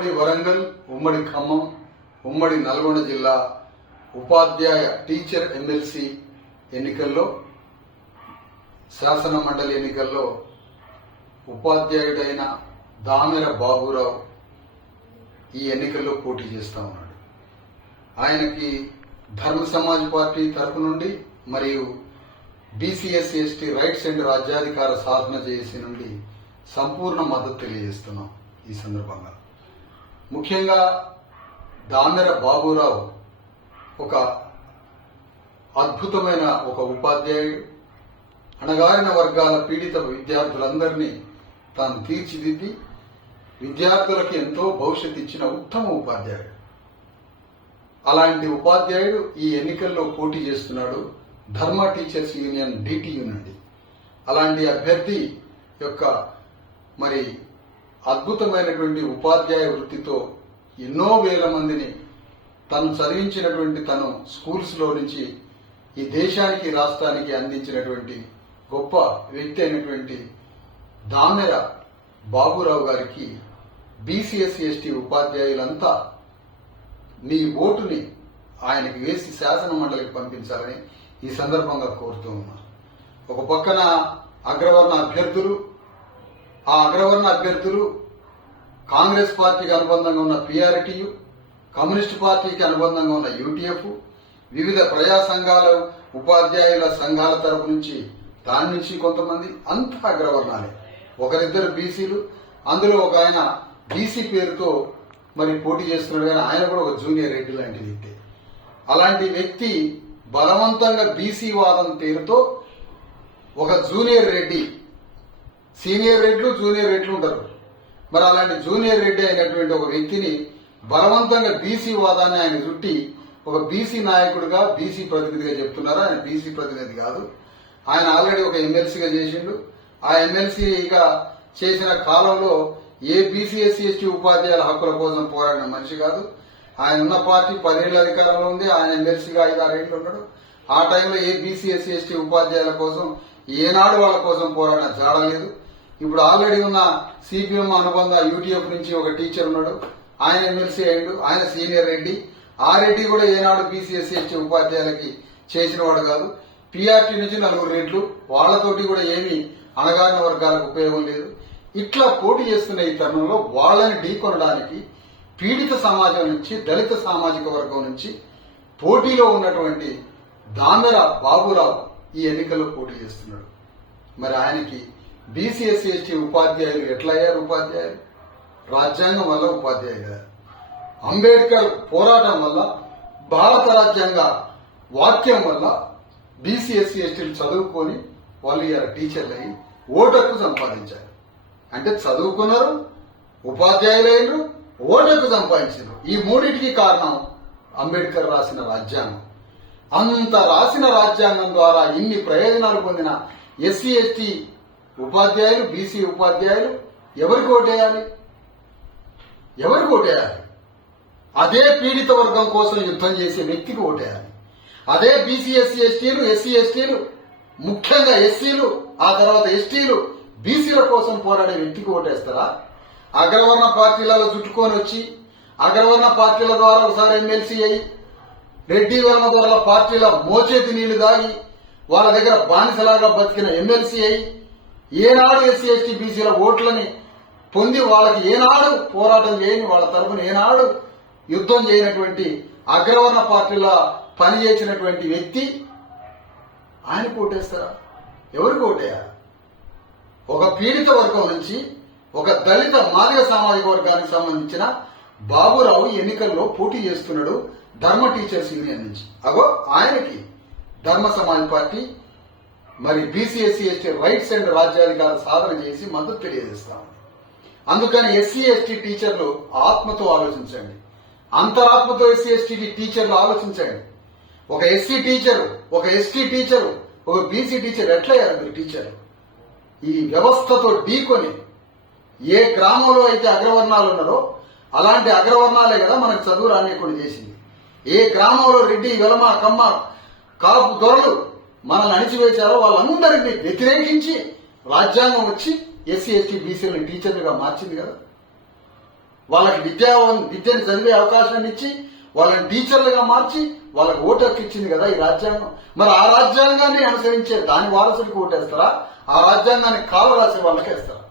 ఉమ్మడి వరంగల్, ఉమ్మడి ఖమ్మం, ఉమ్మడి నల్గొండ జిల్లా ఉపాధ్యాయ టీచర్ ఎమ్మెల్సీ ఎన్నికల్లో, శాసన మండలి ఎన్నికల్లో ఉపాధ్యాయుడైన దామెర బాబురావు ఈ ఎన్నికల్లో పోటీ చేస్తా ఉన్నాడు. ఆయనకి ధర్మ సమాజ్ పార్టీ తరపు నుండి మరియు బీసీఎస్సీ ఎస్టీ రైట్స్ అండ్ రాజ్యాధికార సాధన చేసి నుండి సంపూర్ణ మద్దతు తెలియజేస్తున్నాం. ఈ సందర్భంగా ముఖ్యంగా దామెర బాబురావు ఒక అద్భుతమైన ఒక ఉపాధ్యాయుడు. అణగారిన వర్గాల పీడిత విద్యార్థులందరినీ తాను తీర్చిదిద్ది విద్యార్థులకి ఎంతో భవిష్యత్తు ఇచ్చిన ఉత్తమ ఉపాధ్యాయుడు. అలాంటి ఉపాధ్యాయుడు ఈ ఎన్నికల్లో పోటీ చేస్తున్నాడు ధర్మ టీచర్స్ యూనియన్ డిటియు నుండి. అలాంటి అభ్యర్థి యొక్క మరి అద్భుతమైనటువంటి ఉపాధ్యాయ వృత్తితో ఎన్నో వేల మందిని తను చదివించినటువంటి తను స్కూల్స్ లో నుంచి ఈ దేశానికి రాష్ట్రానికి అందించినటువంటి గొప్ప వ్యక్తి అయినటువంటి దామెర బాబురావు గారికి బీసీఎస్సీ ఎస్టీ ఉపాధ్యాయులంతా మీ ఓటుని ఆయనకి వేసి శాసన మండలికి పంపించాలని ఈ సందర్భంగా కోరుతూ ఉన్నారు. ఒక పక్కన అగ్రవర్ణ అభ్యర్థులు, ఆ అగ్రవర్ణ అభ్యర్థులు కాంగ్రెస్ పార్టీకి అనుబంధంగా ఉన్న పీఆర్టీయు, కమ్యూనిస్టు పార్టీకి అనుబంధంగా ఉన్న యూటీఎఫ్, వివిధ ప్రజా సంఘాలు, ఉపాధ్యాయుల సంఘాల తరపు నుంచి దాని నుంచి కొంతమంది అంతా అగ్రవర్ణాలే. ఒకరిద్దరు బీసీలు, అందులో ఒక ఆయన బీసీ పేరుతో మరి పోటీ చేస్తున్నాడు, కానీ ఆయన కూడా ఒక జూనియర్ రెడ్డి లాంటి వ్యక్తి. అలాంటి వ్యక్తి బలవంతంగా బీసీ వాదం పేరుతో ఒక జూనియర్ రెడ్డి, సీనియర్ రెడ్లు జూనియర్ రెడ్లు ఉంటారు, మరి అలాంటి జూనియర్ రెడ్డి అయినటువంటి ఒక వ్యక్తిని బలవంతంగా బీసీ వాదాన్ని ఆయన చుట్టి ఒక బీసీ నాయకుడిగా, బీసీ ప్రతినిధిగా చెప్తున్నారు. ఆయన బీసీ ప్రతినిధి కాదు. ఆయన ఆల్రెడీ ఒక ఎమ్మెల్సీగా చేసిండు. ఆ ఎమ్మెల్సీగా చేసిన కాలంలో ఏ బీసీఎస్సీ ఎస్టీ ఉపాధ్యాయుల హక్కుల కోసం పోరాడిన మనిషి కాదు. ఆయన ఉన్న పార్టీ 10 ఏళ్ల అధికారంలో ఉంది. ఆయన ఎమ్మెల్సీగా 5-6 ఏళ్లు ఉన్నాడు. ఆ టైంలో ఏ బీసీఎస్సీ ఎస్టీ ఉపాధ్యాయుల కోసం ఏనాడు వాళ్ళ కోసం పోరాడిన జాడలేదు. ఇప్పుడు ఆల్రెడీ ఉన్న సిపిఎం అనుబంధ యూటీఎఫ్ నుంచి ఒక టీచర్ ఉన్నాడు, ఆయన ఎమ్మెల్సీ అయ్యాడు. ఆయన సీనియర్ రెడ్డి. ఆ రెడ్డి కూడా ఏనాడు బీసీఎస్సీ ఎస్టీ ఉపాధ్యాయులకి చేసిన వాడు కాదు. పీఆర్టీ నుంచి 4 రెడ్లు, వాళ్లతోటి కూడా ఏమీ అణగారిన వర్గాలకు ఉపయోగం లేదు. ఇట్లా పోటీ చేస్తున్న ఈ తరుణంలో వాళ్ళని ఢీకొనడానికి పీడిత సమాజం నుంచి, దళిత సామాజిక వర్గం నుంచి పోటీలో ఉన్నటువంటి దామెర బాబురావు ఈ ఎన్నికల్లో పోటీ చేస్తున్నాడు. మరి ఆయనకి బీసీఎస్సీ ఎస్టీ ఉపాధ్యాయులు ఎట్లా అయ్యారు? ఉపాధ్యాయులు రాజ్యాంగం వల్ల ఉపాధ్యాయులు, అంబేద్కర్ పోరాటం వల్ల, భారత రాజ్యాంగ వాక్యం వల్ల బీసీఎస్సీ ఎస్టీలు చదువుకొని వాళ్ళు ఇలా టీచర్లు అయ్యి ఓటకు సంపాదించారు. అంటే చదువుకున్నారు, ఉపాధ్యాయులైన, ఓటకు సంపాదించారు. ఈ మూడింటికి కారణం అంబేద్కర్ రాసిన రాజ్యాంగం. అంత రాసిన రాజ్యాంగం ద్వారా ఇన్ని ప్రయోజనాలు పొందిన ఎస్సీ ఎస్టీ ఉపాధ్యాయులు, బీసీ ఉపాధ్యాయులు ఎవరికి ఓటేయాలి? ఎవరికి ఓటేయాలి? అదే పీడిత వర్గం కోసం యుద్ధం చేసే వ్యక్తికి ఓటేయాలి. అదే బీసీఎస్సీ ఎస్టీలు, ఎస్సీ ఎస్టీలు, ముఖ్యంగా ఎస్సీలు, ఆ తర్వాత ఎస్టీలు, బీసీల కోసం పోరాడే వ్యక్తికి ఓటేస్తారా? అగ్రవర్ణ పార్టీలలో చుట్టుకొని వచ్చి అగ్రవర్ణ పార్టీల ద్వారా ఒకసారి ఎమ్మెల్సీ అయ్యి రెడ్డి వర్ణ ద్వారా పార్టీల మోచేతి నీళ్లు దాగి వాళ్ళ దగ్గర బానిసలాగా బతికిన ఎమ్మెల్సీ అయ్యి ఏనాడు ఎస్సీ ఎస్టీ బీసీల ఓట్లని పొంది వాళ్ళకి ఏనాడు పోరాటం చేయని, వాళ్ళ తరఫున ఏనాడు యుద్ధం చేయనటువంటి అగ్రవర్ణ పార్టీల పనిచేసినటువంటి వ్యక్తి ఆయనకు ఓటేస్తారా? ఎవరికి ఓటేయాలి? ఒక పీడిత వర్గం నుంచి ఒక దళిత మాదిగ సామాజిక వర్గానికి సంబంధించిన బాబురావు ఎన్నికల్లో పోటీ చేస్తున్నాడు ధర్మ టీచర్స్ యూనియన్ నుంచి. అగో ఆయనకి ధర్మ సమాజ్ పార్టీ మరి బీసీఎస్సీ ఎస్టీ రైట్స్ అండ్ రాజ్యాధికార సాధన చేసి మద్దతు తెలియజేస్తాం. అందుకని ఎస్సీ ఎస్టీ టీచర్లు ఆత్మతో ఆలోచించండి, అంతరాత్మతో ఎస్సీ ఎస్టీ టీచర్లు ఆలోచించండి. ఒక ఎస్సీ టీచరు, ఒక ఎస్టీ టీచరు, ఒక బీసీ టీచర్ ఎట్లయ్యారు మీరు టీచర్? ఈ వ్యవస్థతో ఢీకొని ఏ గ్రామంలో అయితే అగ్రవర్ణాలు ఉన్నారో అలాంటి అగ్రవర్ణాలే కదా మనకు చదువు రానియకుండా చేసింది. ఏ గ్రామంలో రెడ్డి, వెలమ, కమ్మ, కాపు దొరలు మనల్ని అణిచివేశారో వాళ్ళందరినీ వ్యతిరేకించి రాజ్యాంగం వచ్చి ఎస్సీ ఎస్టీ బీసీలను టీచర్లుగా మార్చింది కదా. వాళ్ళకి విద్యను చదివే అవకాశాన్ని ఇచ్చి వాళ్ళని టీచర్లుగా మార్చి వాళ్ళకి ఓటు హక్కు ఇచ్చింది కదా ఈ రాజ్యాంగం. మరి ఆ రాజ్యాంగాన్ని అనుసరించే దాని వారసుడికి ఓటేస్తారా, ఆ రాజ్యాంగాన్ని కాలు రాసే వాళ్ళకి వేస్తారా?